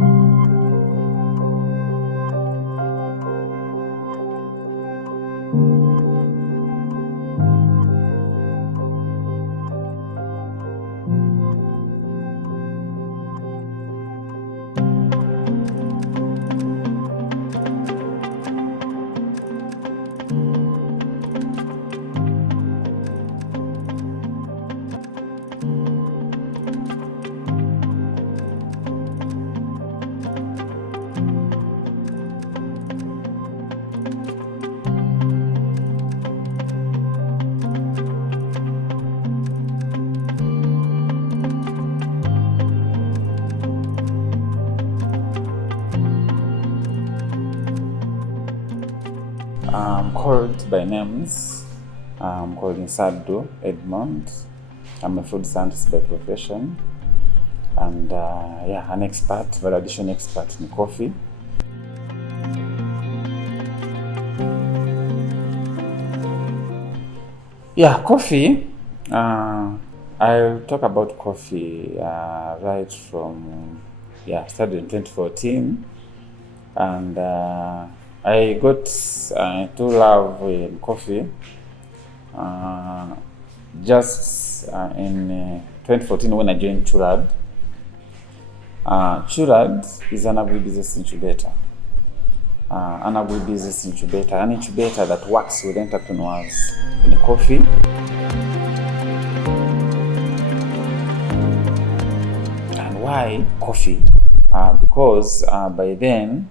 I'm called by names. I'm called Nsado Edmond. I'm a food scientist by profession, and an expert, validation expert in coffee. Yeah, coffee. I'll talk about coffee right from started in 2014, and I got to love coffee just in 2014 when I joined Churad. Churad is an agribusiness incubator. An incubator that works with entrepreneurs in coffee. And why coffee? Because by then,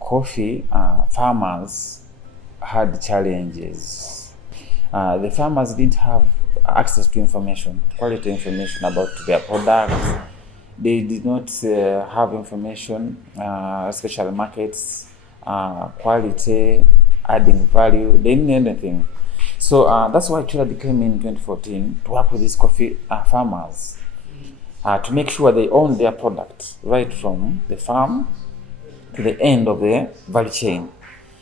coffee farmers had challenges. The farmers didn't have access to information, quality information about their products. They did not have information, especially markets, quality, adding value. They didn't know anything. So that's why Chula came in 2014 to work with these coffee farmers to make sure they own their product right from the farm to the end of the value chain.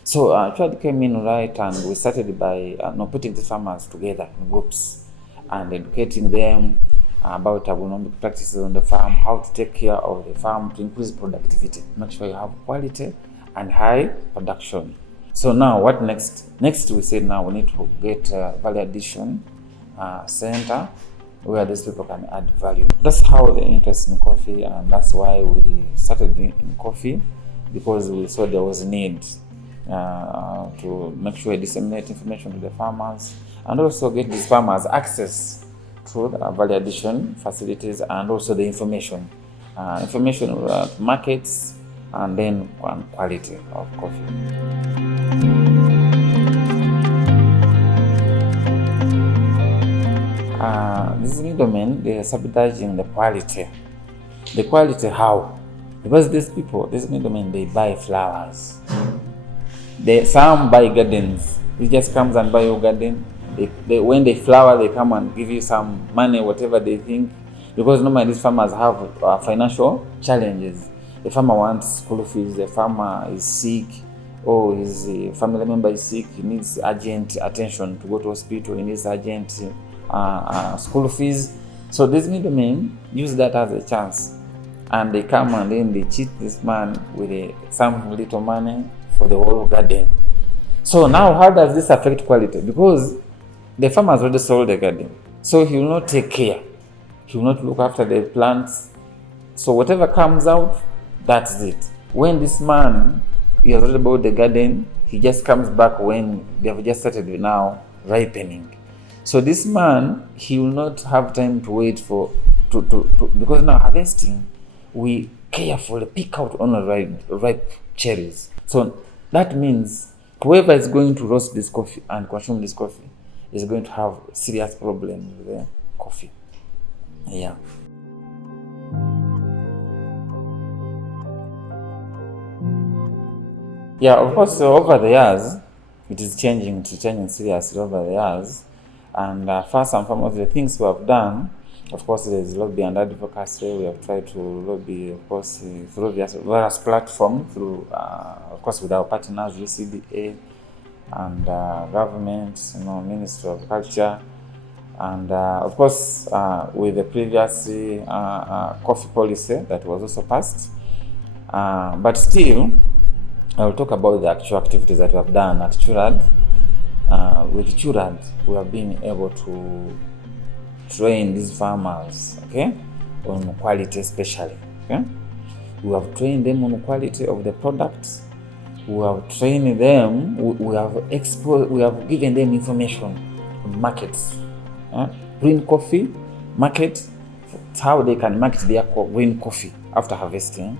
So Chula came in and we started by putting the farmers together in groups and educating them about agronomic practices on the farm, how to take care of the farm to increase productivity, make sure you have quality and high production. So now what next? Next we said now we need to get a value addition center where these people can add value. That's how the interest in coffee, and that's why we started in coffee, because we saw there was a need to make sure we disseminate information to the farmers and also get these farmers access through the value addition facilities and also the information about markets and then quality of coffee. This middlemen, they are sabotaging the quality. The quality how? Because these middlemen, they buy flowers. Some buy gardens. He just comes and buy your garden. When they flower, they come and give you some money, whatever they think. Because normally these farmers have financial challenges. The farmer wants school fees, the farmer is sick, or his family member is sick, he needs urgent attention to go to hospital, he needs urgent school fees. So these middlemen use that as a chance. And they come and then they cheat this man with some little money for the whole garden. So now how does this affect quality? Because the farmer has already sold the garden. So he will not take care. He will not look after the plants. So whatever comes out, that's it. When this man, he has already bought the garden, he just comes back when they have just started now ripening. So this man, he will not have time to wait because now harvesting, we carefully pick out only ripe cherries. So that means whoever is going to roast this coffee and consume this coffee is going to have serious problems with the coffee. Yeah. Yeah, of course, over the years, it is changing seriously over the years. And first and foremost, the things we have done, of course, there is lobby and advocacy. We have tried to lobby, of course, through various platforms, through, of course, with our partners, UCDA, and government, Ministry of Culture, And of course, with the previous coffee policy that was also passed, but still, I will talk about the actual activities that we have done at Churad. With Churad, we have been able to train these farmers, okay, on quality especially. Okay, we have trained them on quality of the products. We have trained them. We have given them information on markets, green coffee market, how they can market their green coffee after harvesting.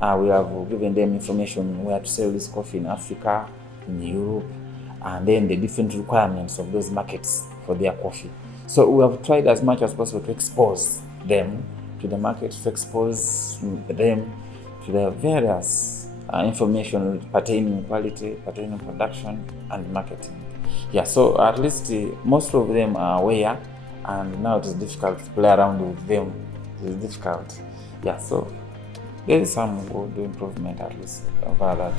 We have given them information where to sell this coffee in Africa, in Europe, and then the different requirements of those markets for their coffee. So we have tried as much as possible to expose them to the market, to expose them to the various information pertaining quality, pertaining production, and marketing. Yeah, so at least most of them are aware, and now it is difficult to play around with them. It is difficult. Yeah, so there is some good improvement at least over that.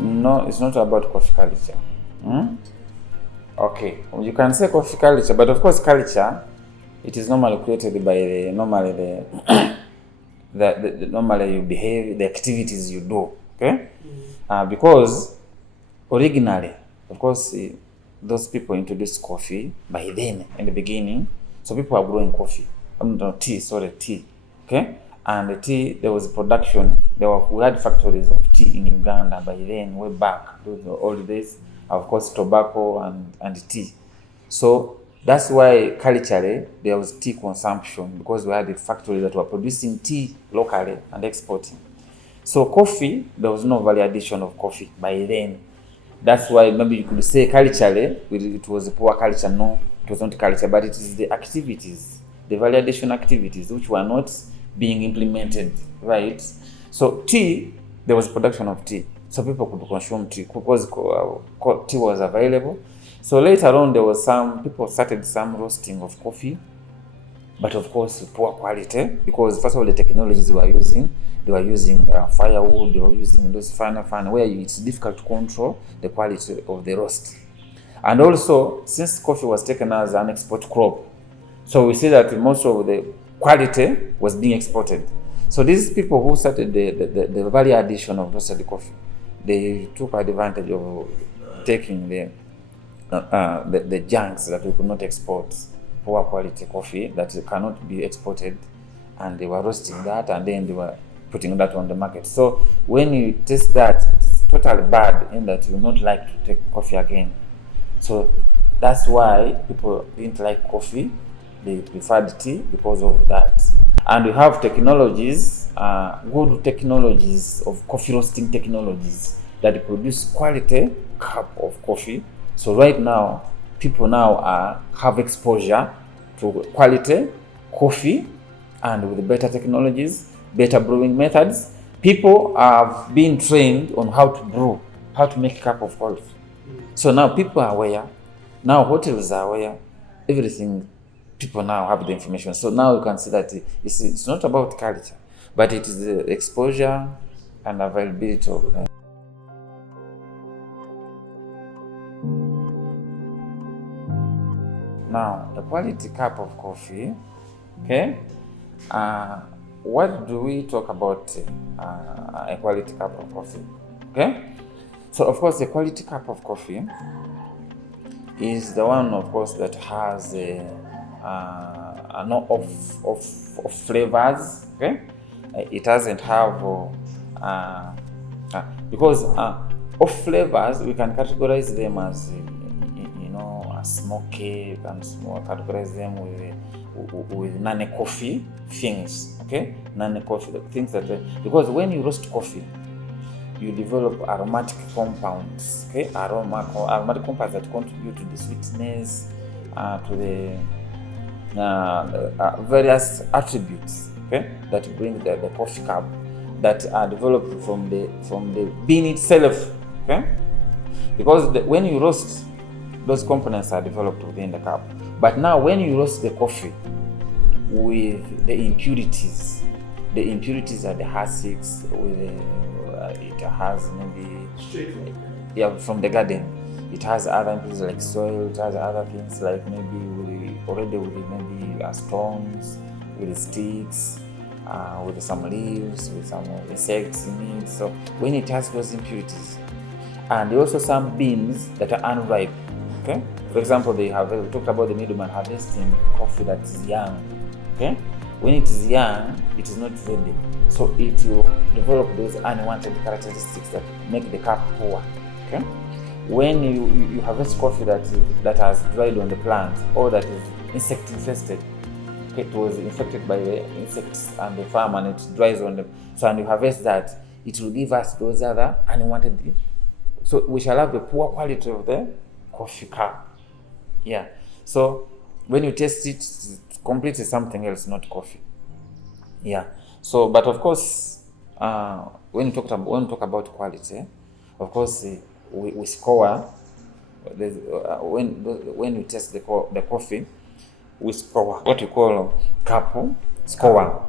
No, it's not about coffee culture. Okay, you can say coffee culture, but of course culture, it is normally created by normally you behave, the activities you do. Okay, because originally, of course, those people introduced coffee by then in the beginning. So people are growing coffee, tea. Okay, and the tea, there was production. We had factories of tea in Uganda by then, way back, those old days. Of course, tobacco and tea. So that's why culturally there was tea consumption, because we had the factories that were producing tea locally and exporting. So coffee, there was no value addition of coffee by then. That's why maybe you could say culturally it was a poor culture. No, it was not culture, but it is the activities, the value addition activities which were not being implemented, right? So tea, there was production of tea, so people could consume tea because tea was available. So later on, there was people started some roasting of coffee, but of course poor quality, because first of all the technologies they were using firewood, they were using those fan where it's difficult to control the quality of the roast. And also, since coffee was taken as an export crop, so we see that most of the quality was being exported. So these people who started the value addition of roasted coffee, they took advantage of taking the junks that we could not export, poor quality coffee that cannot be exported, and they were roasting that, and then they were putting that on the market. So when you taste that, it's totally bad, in that you will not like to take coffee again. So that's why people didn't like coffee. They preferred tea because of that. And we have technologies, good technologies of coffee roasting technologies that produce quality cup of coffee. So right now, people now have exposure to quality coffee, and with better technologies, better brewing methods, people have been trained on how to brew, how to make a cup of coffee. So now people are aware. Now hotels are aware. Everything, people now have the information. So now you can see that it's not about culture, but it is the exposure and availability of them. Now, a quality cup of coffee, okay? What do we talk about a quality cup of coffee? Okay? So, of course, a quality cup of coffee is the one, of course, that has no of flavors. Okay? It doesn't have because of flavors, we can categorize them as smoky. You can categorize them with non-coffee things. Okay, non-coffee things because when you roast coffee, you develop aromatic compounds. Okay, aromatic compounds that contribute to the sweetness, to the various attributes. Okay, that bring the coffee cup, that are developed from the bean itself. Okay, because when you roast, those components are developed within the cup. But now when you roast the coffee with the impurities are the acids, with it has maybe from the garden. It has other things like soil. It has other things like maybe maybe stones, with sticks, with some leaves, with some insects in it. So when it has those impurities, and also some beans that are unripe. Okay, for example, we talked about the middleman harvesting coffee that is young. Okay, when it is young, it is not ready, so it will develop those unwanted characteristics that make the cup poor. Okay, when you harvest coffee that has dried on the plant or that is insect infested, okay, it was infected by the insects and the farm, and it dries on them. So and you harvest that, it will give us those other unwanted. So we shall have a poor quality of the coffee cup. Yeah. So when you taste it, it's completely something else, not coffee. Yeah. So, but of course, when we talk about quality, of course, we score. When we taste the coffee, we score what we call cup score,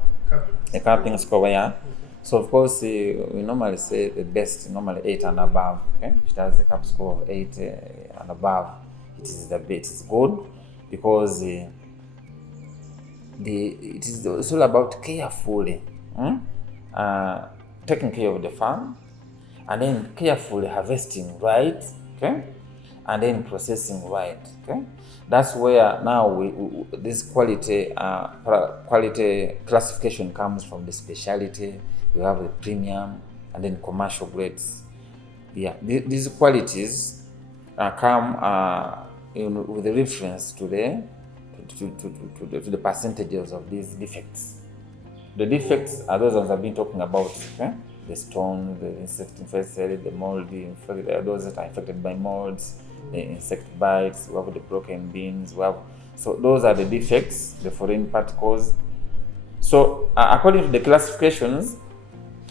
a cupping score. Yeah. So of course, we normally say the best, normally 8 and above. Okay, if it has a cup score of 8 and above, it's good, because it is all about carefully taking care of the farm, and then carefully harvesting right. Okay, and then processing right. Okay, that's where now this quality classification comes from. The specialty, you have the premium, and then commercial grades. Yeah, these qualities come with the reference to the percentages of these defects. The defects are those ones I've been talking about. Okay? The stone, the insect infested, the moldy, those that are infected by molds, the insect bites, we have the broken beans, so those are the defects, the foreign particles. So according to the classifications,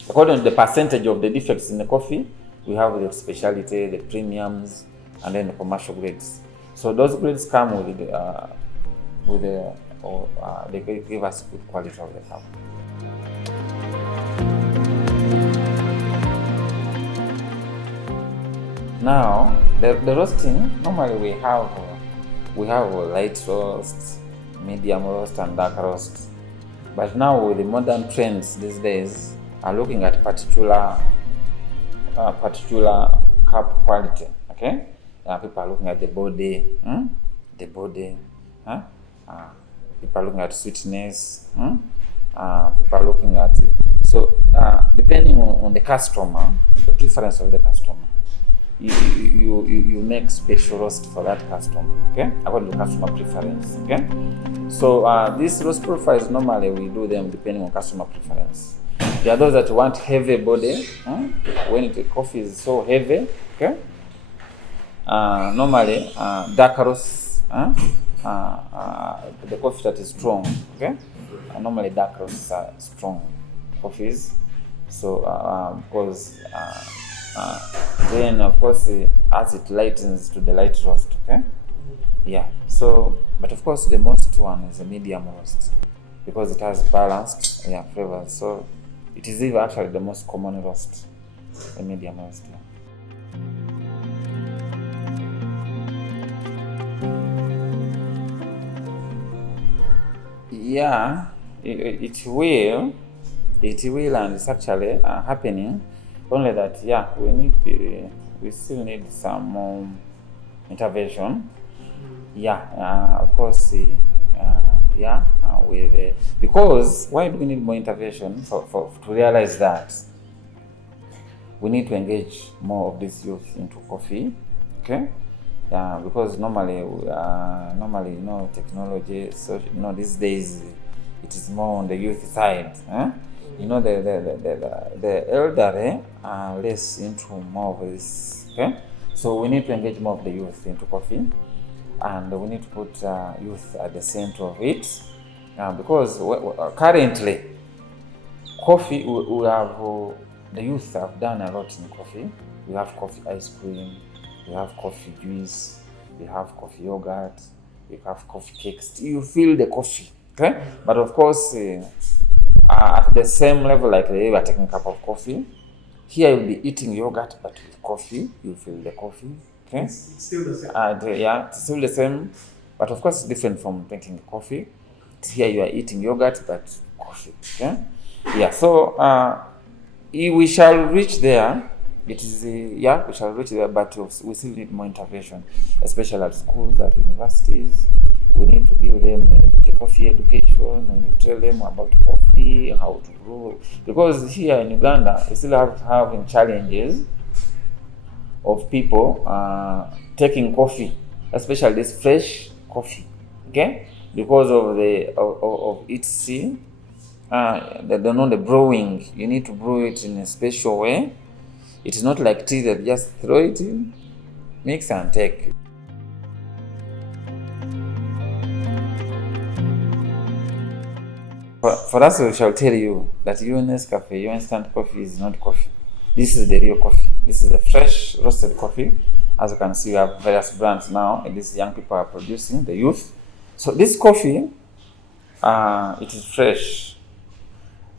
according to the percentage of the defects in the coffee, we have the specialty, the premiums, and then the commercial grades. So those grades come they give us good quality of the cup. Now, the roasting, normally we have light roast, medium roast, and dark roast. But now with the modern trends these days are looking at particular cup quality. Okay, people are looking at the body, people are looking at sweetness, people are looking at it. So depending on the customer, the preference of the customer, you make special roast for that customer, okay, according to customer preference. Okay, so these roast profiles, normally we do them depending on customer preference. There are those that want heavy body, when the coffee is so heavy. Okay, normally dark roast, the coffee that is strong. Okay, normally dark roasts are strong coffees. So because then of course as it lightens to the light roast. Okay, yeah. So but of course the most one is a medium roast, because it has balanced flavors. So it is even actually the most common roast, a medium roast. Yeah, it will, and it's actually happening. Only that, we still need some more intervention. Of course, because why do we need more intervention? To realize that we need to engage more of this youth into coffee. Okay. Because normally, technology. So these days, it is more on the youth side. The elderly are less into more of this. Okay, so we need to engage more of the youth into coffee, and we need to put youth at the center of it, because currently, coffee we have the youth have done a lot in coffee. We have coffee ice cream. We have coffee juice, we have coffee yogurt, we have coffee cakes. You feel the coffee, okay? But of course, at the same level, like they were taking a cup of coffee, Here you'll be eating yogurt, but with coffee, you feel the coffee. Okay, It's still the same. Yeah, it's still the same, but of course it's different from drinking coffee. Here you are eating yogurt, but coffee. Okay, yeah. So we shall reach there. It is yeah, we shall reach there, but we still need more intervention, especially at schools, at universities. We need to give them the coffee education and tell them about coffee, how to brew. Because here in Uganda, we still having challenges of people taking coffee, especially this fresh coffee, okay? Because of the of its they don't know the brewing. You need to brew it in a special way. It is not like tea that just throw it in, mix and take. For us, we shall tell you that your Nescafe, your instant coffee is not coffee. This is the real coffee. This is the fresh roasted coffee. As you can see, we have various brands now, and these young people are producing, the youth. So this coffee, it is fresh,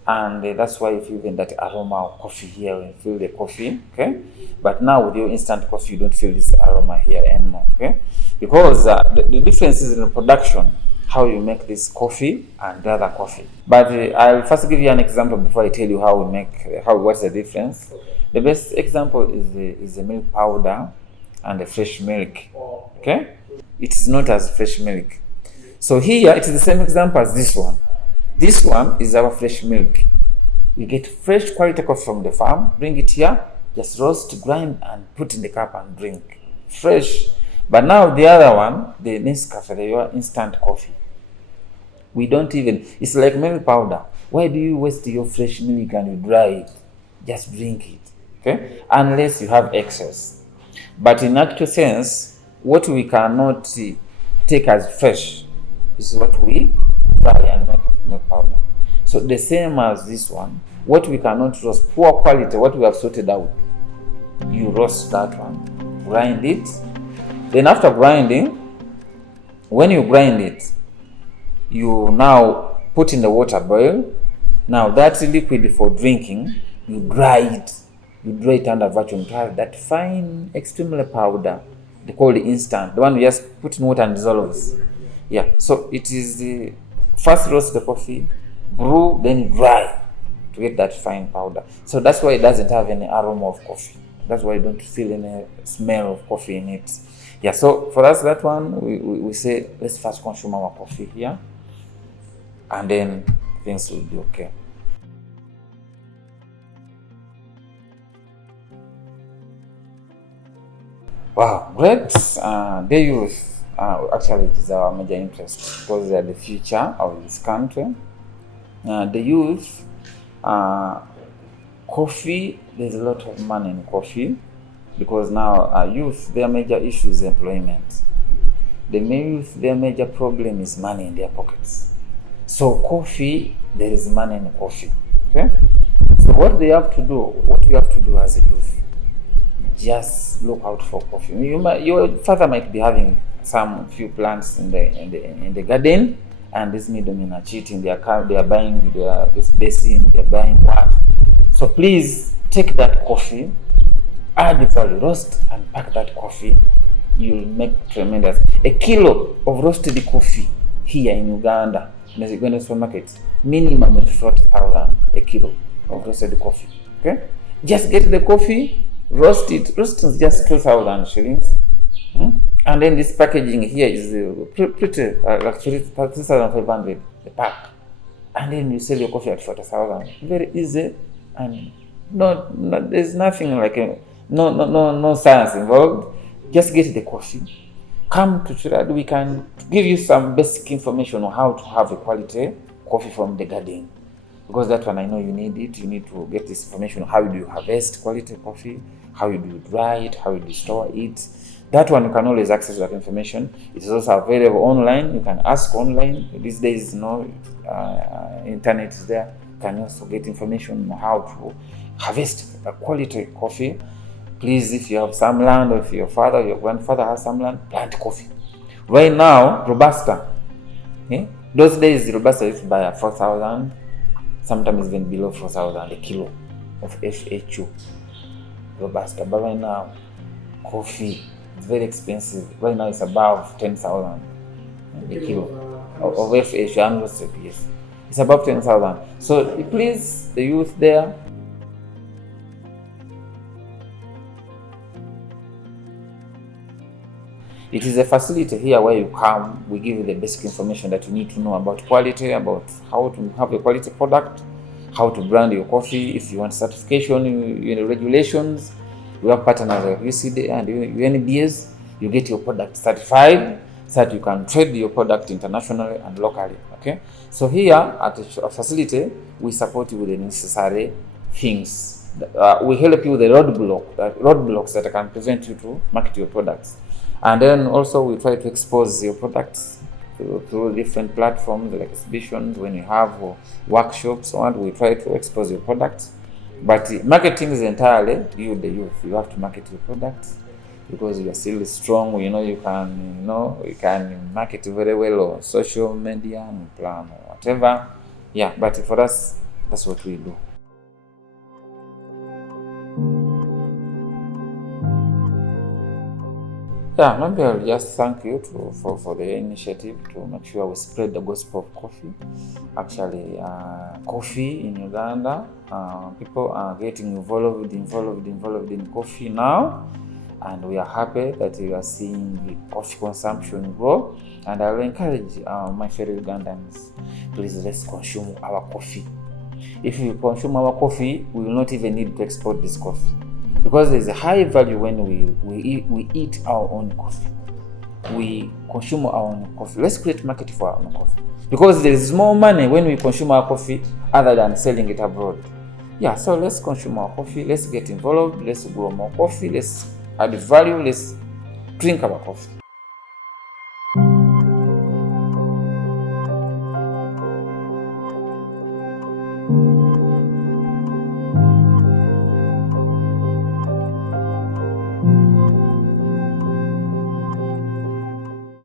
and that's why you feel even that aroma of coffee here. You feel the coffee, okay? But now with your instant coffee, you don't feel this aroma here anymore, okay? Because the difference is in the production, how you make this coffee and the other coffee. But I'll first give you an example before I tell you how we make, what's the difference. The best example is the milk powder and the fresh milk, okay? It is not as fresh milk. So here, it is the same example as this one. This one is our fresh milk. We get fresh quality coffee from the farm, bring it here, just roast, grind, and put in the cup and drink. Fresh. But now the other one, the Nescafe, the instant coffee, we don't even, it's like milk powder. Why do you waste your fresh milk and you dry it? Just drink it, okay? Unless you have excess. But in actual sense, what we cannot take as fresh is what we dry and make milk powder. So the same as this one, what we cannot roast, poor quality, what we have sorted out, you roast that one, grind it. Then after grinding, when you grind it, you now put in the water boil. Now that liquid for drinking, you dry it. You dry it under vacuum to have that fine, extremely powder. They call it instant. The one you just put in water and dissolves. Yeah, so it is the first roast the coffee, brew, then dry to get that fine powder. So that's why it doesn't have any aroma of coffee. That's why you don't feel any smell of coffee in it. Yeah, so for us, that one, we say, let's first consume our coffee here, and then things will be okay. Wow, great. The youth, actually, it is our major interest because they are the future of this country. The youth, coffee, there's a lot of money in coffee. Because now youth, their major issue is employment. The youth, their major problem is money in their pockets. So coffee, there is money in coffee. Okay? So what we have to do as a youth, just look out for coffee. Your father might be having some few plants in the garden, and this middlemen are cheating. They are buying this basin, they are buying what. So please take that coffee, add value, roast and pack that coffee. You'll make tremendous. A kilo of roasted coffee here in Uganda, in the Uganda supermarket, minimum of 40,000 a kilo of roasted coffee. Okay, just get the coffee, roast it. Roasting is just 2,000 shillings, and then this packaging here is pretty like 3,500 a pack, and then you sell your coffee at 40,000. Very easy, and no, there's nothing like no science involved. Just get the coffee. Come to Chirad. We can give you some basic information on how to have a quality coffee from the garden. Because that one I know you need it. You need to get this information. How do you harvest quality coffee? How do you dry it? How do you store it? That one you can always access that information. It is also available online. You can ask online. These days, internet is there. You can also get information on how to harvest a quality coffee. Please, if you have some land, or if your father, your grandfather has some land, plant coffee. Right now, Robusta. Those days, Robusta used to buy at 4,000, sometimes even below 4,000 a kilo of FHU. Robusta. But right now, coffee is very expensive. Right now, it's above 10,000 a kilo of FH unroasted. Yes, it's above 10,000. So please, the youth there. It is a facility here where you come, we give you the basic information that you need to know about quality, about how to have a quality product, how to brand your coffee. If you want certification, regulations, we have partners like UCD and UNBS. You get your product certified so that you can trade your product internationally and locally. Okay, so here at the facility, we support you with the necessary things. We help you with the roadblocks that can prevent you to market your products. And then also we try to expose your products through different platforms like exhibitions. When you have workshops, we try to expose your products. But marketing is entirely you, the youth. You have to market your products because you are still strong. You can market very well on social media and plan or whatever. Yeah, but for us, that's what we do. Yeah, maybe I'll just thank you for the initiative to make sure we spread the gospel of coffee. Actually, coffee in Uganda, people are getting involved in coffee now, and we are happy that we are seeing the coffee consumption grow. And I will encourage my fellow Ugandans, please, let's consume our coffee. If we consume our coffee, we will not even need to export this coffee. Because there's a high value when we eat our own coffee. We consume our own coffee. Let's create market for our own coffee. Because there is more money when we consume our coffee other than selling it abroad. Yeah, so let's consume our coffee. Let's get involved. Let's grow more coffee. Let's add value. Let's drink our coffee.